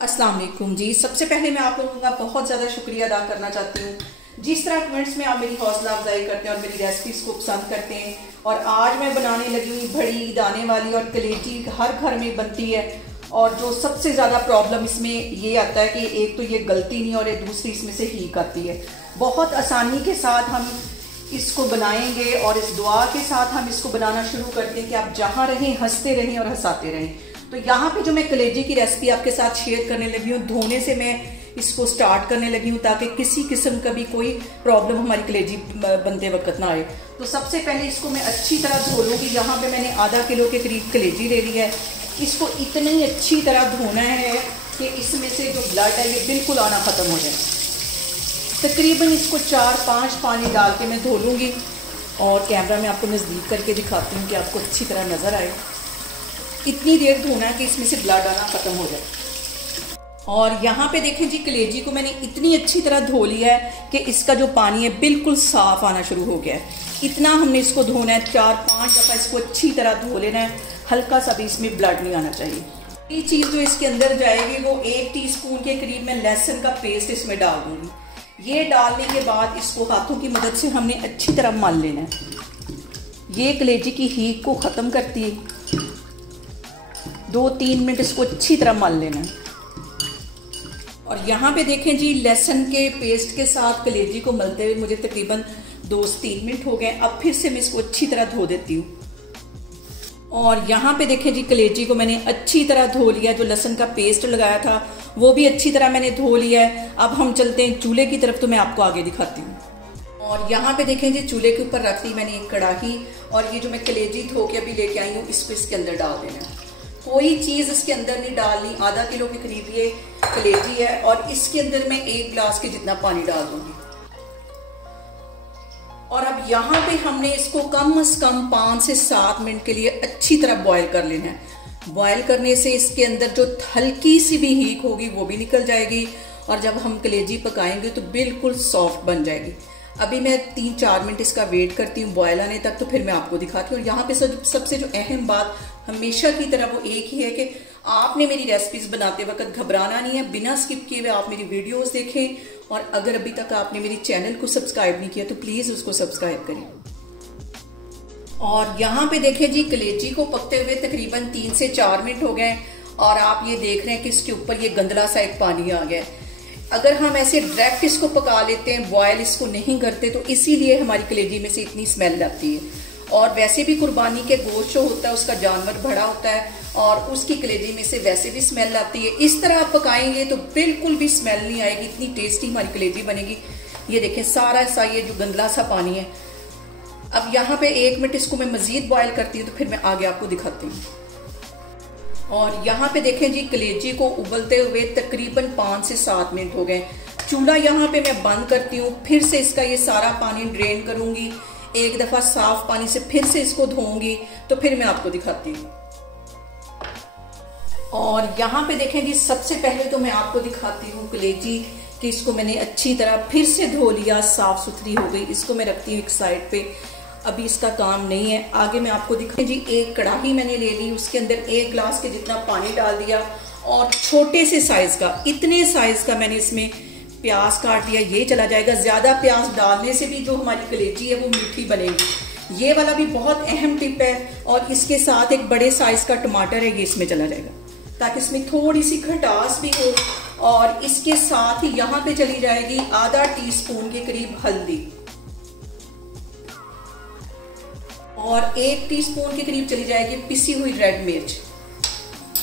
अस्सलाम वालेकुम जी। सबसे पहले मैं आप लोगों का बहुत ज़्यादा शुक्रिया अदा करना चाहती हूँ। जिस तरह कमेंट्स में आप मेरी हौसला अफजाई करते हैं और मेरी रेसिपीज़ को पसंद करते हैं। और आज मैं बनाने लगी हुई बड़ी दाने वाली और कलेजी हर घर में बनती है। और जो सबसे ज़्यादा प्रॉब्लम इसमें ये आता है कि एक तो ये गलती नहीं और एक दूसरी इसमें से हीक आती है। बहुत आसानी के साथ हम इसको बनाएंगे और इस दुआ के साथ हम इसको बनाना शुरू करते हैं कि आप जहाँ रहें हंसते रहें और हंसाते रहें। तो यहाँ पे जो मैं कलेजी की रेसिपी आपके साथ शेयर करने लगी हूँ, धोने से मैं इसको स्टार्ट करने लगी हूँ ताकि किसी किस्म का भी कोई प्रॉब्लम हमारी कलेजी बनते वक्त ना आए। तो सबसे पहले इसको मैं अच्छी तरह धो लूँगी। यहाँ पे मैंने आधा किलो के करीब कलेजी ले ली है। इसको इतनी अच्छी तरह धोना है कि इसमें से जो ब्लड है ये बिल्कुल आना ख़त्म हो जाए। तकरीबन इसको 4-5 पानी डाल के मैं धो लूँगी और कैमरा में आपको नज़दीक करके दिखाती हूँ कि आपको अच्छी तरह नज़र आए। इतनी देर धोना है कि इसमें से ब्लड आना ख़त्म हो जाए। और यहाँ पे देखें जी, कलेजी को मैंने इतनी अच्छी तरह धो लिया है कि इसका जो पानी है बिल्कुल साफ आना शुरू हो गया है। इतना हमने इसको धोना है, 4-5 दफ़ा इसको अच्छी तरह धो लेना है। हल्का सा भी इसमें ब्लड नहीं आना चाहिए। ये चीज़ जो इसके अंदर जाएगी वो 1 टीस्पून के करीब मैं लहसुन का पेस्ट इसमें डाल दूँगी। ये डालने के बाद इसको हाथों की मदद से हमने अच्छी तरह मल लेना है। ये कलेजी की हीक को ख़त्म करती है। 2-3 मिनट इसको अच्छी तरह मल लेना है। और यहाँ पे देखें जी, लहसुन के पेस्ट के साथ कलेजी को मलते हुए मुझे तकरीबन 2 से 3 मिनट हो गए। अब फिर से मैं इसको अच्छी तरह धो देती हूँ। और यहाँ पे देखें जी, कलेजी को मैंने अच्छी तरह धो लिया। जो लहसुन का पेस्ट लगाया था वो भी अच्छी तरह मैंने धो लिया है। अब हम चलते हैं चूल्हे की तरफ, तो मैं आपको आगे दिखाती हूँ। और यहाँ पे देखें जी, चूल्हे के ऊपर रख दी मैंने एक कढ़ाई और ये जो मैं कलेजी धो के अभी लेके आई हूँ इसको इसके अंदर डाल देना है। कोई चीज़ इसके अंदर नहीं डालनी। आधा किलो के करीब ये कलेजी है और इसके अंदर मैं 1 गिलास के जितना पानी डाल दूंगी। और अब यहाँ पे हमने इसको कम से कम 5 से 7 मिनट के लिए अच्छी तरह बॉईल कर लेना है। बॉईल करने से इसके अंदर जो हल्की सी भी हीक होगी वो भी निकल जाएगी और जब हम कलेजी पकाएंगे तो बिल्कुल सॉफ्ट बन जाएगी। अभी मैं 3-4 मिनट इसका वेट करती हूँ बॉयल आने तक, तो फिर मैं आपको दिखाती हूँ। और यहाँ पे सबसे जो अहम बात हमेशा की तरह वो एक ही है कि आपने मेरी रेसिपीज बनाते वक्त घबराना नहीं है। बिना स्किप किए हुए आप मेरी वीडियोस देखें। और अगर अभी तक आपने मेरी चैनल को सब्सक्राइब नहीं किया तो प्लीज उसको सब्सक्राइब करें। और यहाँ पे देखें जी, कलेजी को पकते हुए तकरीबन 3 से 4 मिनट हो गए और आप ये देख रहे हैं कि इसके ऊपर ये गंदला सा एक पानी आ गया है। अगर हम ऐसे डायरेक्ट इसको पका लेते हैं, बॉयल इसको नहीं करते, तो इसीलिए हमारी कलेजी में से इतनी स्मेल आती है। और वैसे भी कुर्बानी के गोश्त जो होता है उसका जानवर बड़ा होता है और उसकी कलेजी में से वैसे भी स्मेल आती है। इस तरह आप पकाएंगे तो बिल्कुल भी स्मेल नहीं आएगी, इतनी टेस्टी हमारी कलेजी बनेगी। ये देखें सारा सा ये जो गंदला सा पानी है। अब यहाँ पे 1 मिनट इसको मैं मजीद बॉयल करती हूँ तो फिर मैं आगे आपको दिखाती हूँ। और यहाँ पे देखें जी, कलेजी को उबलते हुए तकरीबन 5 से 7 मिनट हो गए। चूल्हा यहाँ पे मैं बंद करती हूँ, फिर से इसका ये सारा पानी ड्रेन करूंगी। एक दफा साफ पानी से फिर से इसको धोऊंगी तो फिर मैं आपको दिखाती हूँ। और यहाँ पे देखें जी, सबसे पहले तो मैं आपको दिखाती हूँ कलेजी कि इसको मैंने अच्छी तरह फिर से धो लिया, साफ सुथरी हो गई। इसको मैं रखती हूँ एक साइड पे, अभी इसका काम नहीं है। आगे मैं आपको दिखाऊं जी, एक कढ़ाई मैंने ले ली, उसके अंदर 1 गिलास के जितना पानी डाल दिया और छोटे से साइज का, इतने साइज का मैंने इसमें प्याज काट दिया। ये चला जाएगा। ज्यादा प्याज डालने से भी जो हमारी कलेजी है वो मीठी बनेगी। ये वाला भी बहुत अहम टिप है। और इसके साथ एक बड़े साइज का टमाटर है, ये इसमें चला जाएगा ताकि इसमें थोड़ी सी खटास भी हो। और इसके साथ ही यहाँ पे चली जाएगी आधा टीस्पून के करीब हल्दी और 1 टीस्पून के करीब चली जाएगी पिसी हुई रेड मिर्च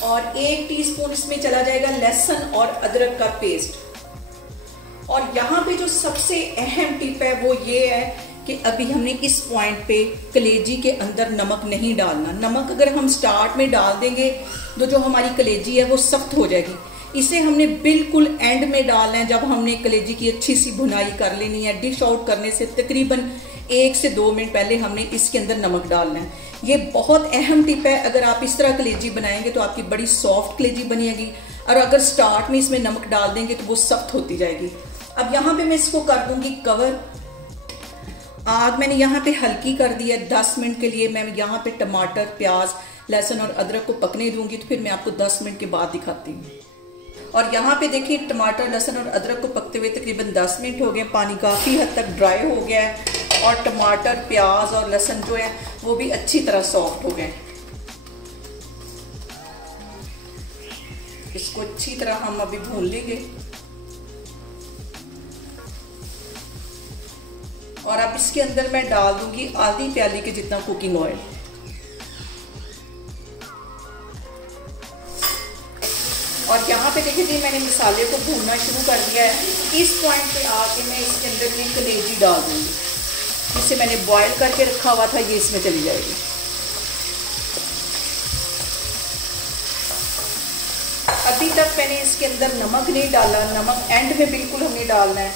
और 1 टीस्पून इसमें चला जाएगा लहसुन और अदरक का पेस्ट। और यहाँ पे जो सबसे अहम टिप है वो ये है कि अभी हमने इस पॉइंट पे कलेजी के अंदर नमक नहीं डालना। नमक अगर हम स्टार्ट में डाल देंगे तो जो हमारी कलेजी है वो सख्त हो जाएगी। इसे हमने बिल्कुल एंड में डालना है, जब हमने कलेजी की अच्छी सी भुनाई कर लेनी है। डिश आउट करने से तकरीबन 1 से 2 मिनट पहले हमने इसके अंदर नमक डालना है। ये बहुत अहम टिप है। अगर आप इस तरह कलेजी बनाएंगे तो आपकी बड़ी सॉफ्ट कलेजी बनेगी और अगर स्टार्ट में इसमें नमक डाल देंगे तो वो सख्त होती जाएगी। अब यहाँ पे मैं इसको कर दूंगी कवर। आग मैंने यहाँ पे हल्की कर दी है। 10 मिनट के लिए मैं यहाँ पे टमाटर, प्याज, लहसुन और अदरक को पकने दूंगी तो फिर मैं आपको 10 मिनट के बाद दिखाती हूँ। और यहाँ पे देखिए टमाटर, लहसुन और अदरक को पकते हुए तकरीबन 10 मिनट हो गए। पानी काफ़ी हद तक ड्राई हो गया है और टमाटर, प्याज और लहसुन जो है वो भी अच्छी तरह सॉफ्ट हो गए। इसको अच्छी तरह हम अभी भून लेंगे। और अब इसके अंदर मैं डाल दूंगी आधी प्याली के जितना कुकिंग ऑयल। और यहाँ पे देखिए जी मैंने मसाले को भूनना शुरू कर दिया है। इस पॉइंट पे आके मैं इसके अंदर में कलेजी डाल दूंगी, जिसे मैंने बॉयल करके रखा हुआ था, ये इसमें चली जाएगी। अभी तक मैंने इसके अंदर नमक नहीं डाला, नमक एंड में बिल्कुल हमें डालना है।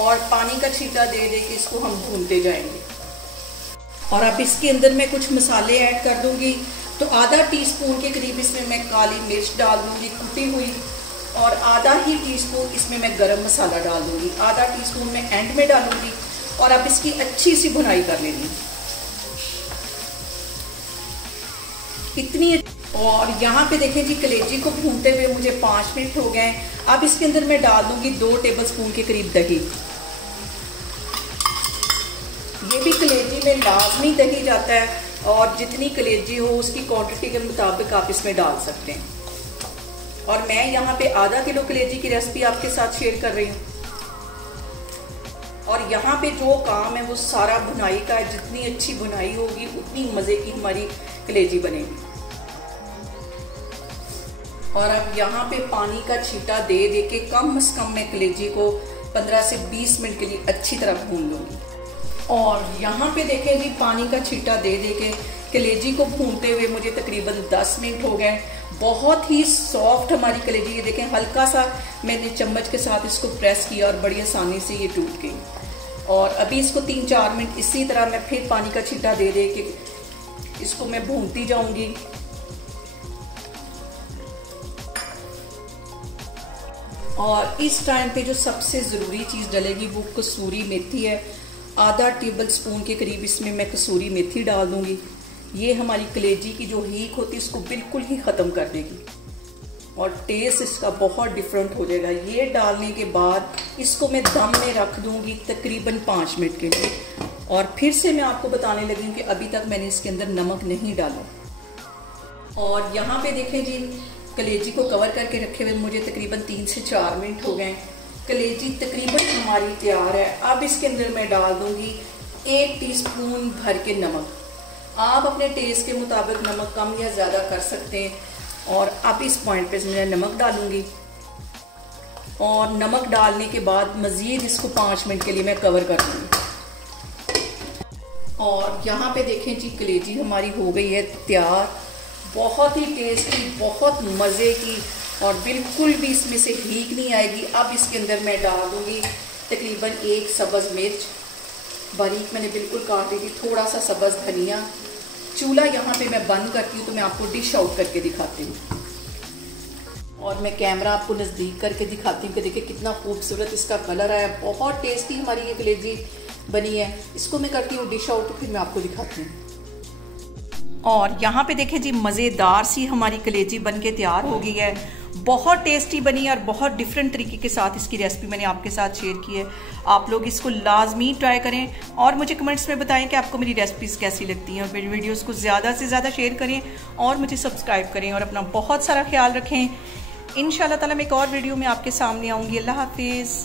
और पानी का छींटा दे दे के इसको हम भूनते जाएंगे। और अब इसके अंदर मैं कुछ मसाले ऐड कर दूंगी। तो आधा टीस्पून के करीब इसमें मैं काली मिर्च डाल दूंगी कुटी हुई, और आधा ही टीस्पून इसमें मैं गरम मसाला डाल दूंगी। आधा टीस्पून मैं एंड में डालूंगी। और अब इसकी अच्छी सी भुनाई कर लेनी इतनी। और यहाँ पे देखें जी कलेजी को भूनते हुए मुझे 5 मिनट हो गए। अब इसके अंदर मैं डाल दूंगी 2 टेबलस्पून के करीब दही। ये भी कलेजी में लाजमी दही जाता है, और जितनी कलेजी हो उसकी क्वांटिटी के मुताबिक आप इसमें डाल सकते हैं। और मैं यहाँ पे आधा किलो कलेजी की रेसिपी आपके साथ शेयर कर रही हूँ। और यहाँ पे जो काम है वो सारा भुनाई का है। जितनी अच्छी भुनाई होगी उतनी मज़े की हमारी कलेजी बनेगी। और अब यहाँ पे पानी का छींटा दे दे के कम से कम मैं कलेजी को 15 से 20 मिनट के लिए अच्छी तरह भून लूँगी। और यहाँ पे देखें जी पानी का छींटा दे दे के कलेजी को भूनते हुए मुझे तकरीबन 10 मिनट हो गए। बहुत ही सॉफ्ट हमारी कलेजी, ये देखें हल्का सा मैंने चम्मच के साथ इसको प्रेस किया और बड़ी आसानी से ये टूट गई। और अभी इसको 3-4 मिनट इसी तरह मैं फिर पानी का छींटा दे दे के इसको मैं भूनती जाऊंगी। और इस टाइम पे जो सबसे ज़रूरी चीज़ डलेगी वो कसूरी मेथी है। आधा टेबलस्पून के करीब इसमें मैं कसूरी मेथी डाल दूंगी। ये हमारी कलेजी की जो हीक होती है इसको बिल्कुल ही ख़त्म कर देगी और टेस्ट इसका बहुत डिफरेंट हो जाएगा। ये डालने के बाद इसको मैं दम में रख दूंगी तकरीबन 5 मिनट के लिए। और फिर से मैं आपको बताने लगी हूँ कि अभी तक मैंने इसके अंदर नमक नहीं डाला। और यहाँ पे देखें जी कलेजी को कवर करके रखे हुए मुझे तकरीबन 3 से 4 मिनट हो गए। कलेजी तकरीबन हमारी तैयार है। अब इसके अंदर मैं डाल दूंगी 1 टीस्पून भर के नमक। आप अपने टेस्ट के मुताबिक नमक कम या ज़्यादा कर सकते हैं। और अब इस पॉइंट पे मैं नमक डालूंगी। और नमक डालने के बाद मज़ीद इसको 5 मिनट के लिए मैं कवर कर दूंगी। और यहाँ पे देखें जी कलेजी हमारी हो गई है तैयार। बहुत ही टेस्टी, बहुत मज़े की, और बिल्कुल भी इसमें से हीक नहीं आएगी। अब इसके अंदर मैं डाल दूंगी तकरीबन 1 सब्ज़ मिर्च, बारीक मैंने बिल्कुल काट ली थी, थोड़ा सा सब्ज़ धनिया। चूल्हा यहाँ पे मैं बंद करती हूँ तो मैं आपको डिश आउट करके दिखाती हूँ। और मैं कैमरा आपको नज़दीक करके दिखाती हूँ कि देखिए कितना खूबसूरत इसका कलर आया। बहुत टेस्टी हमारी ये कलेजी बनी है। इसको मैं करती हूँ डिश आउट, तो फिर मैं आपको दिखाती हूँ। और यहाँ पे देखें जी मज़ेदार सी हमारी कलेजी बन के तैयार हो गई है। बहुत टेस्टी बनी और बहुत डिफरेंट तरीके के साथ इसकी रेसिपी मैंने आपके साथ शेयर की है। आप लोग इसको लाजमी ट्राई करें और मुझे कमेंट्स में बताएं कि आपको मेरी रेसिपीज़ कैसी लगती हैं। और मेरी वीडियोस को ज़्यादा से ज़्यादा शेयर करें और मुझे सब्सक्राइब करें और अपना बहुत सारा ख्याल रखें। इंशाल्लाह ताला मैं एक और वीडियो में आपके सामने आऊँगी। अल्लाह हाफिज़।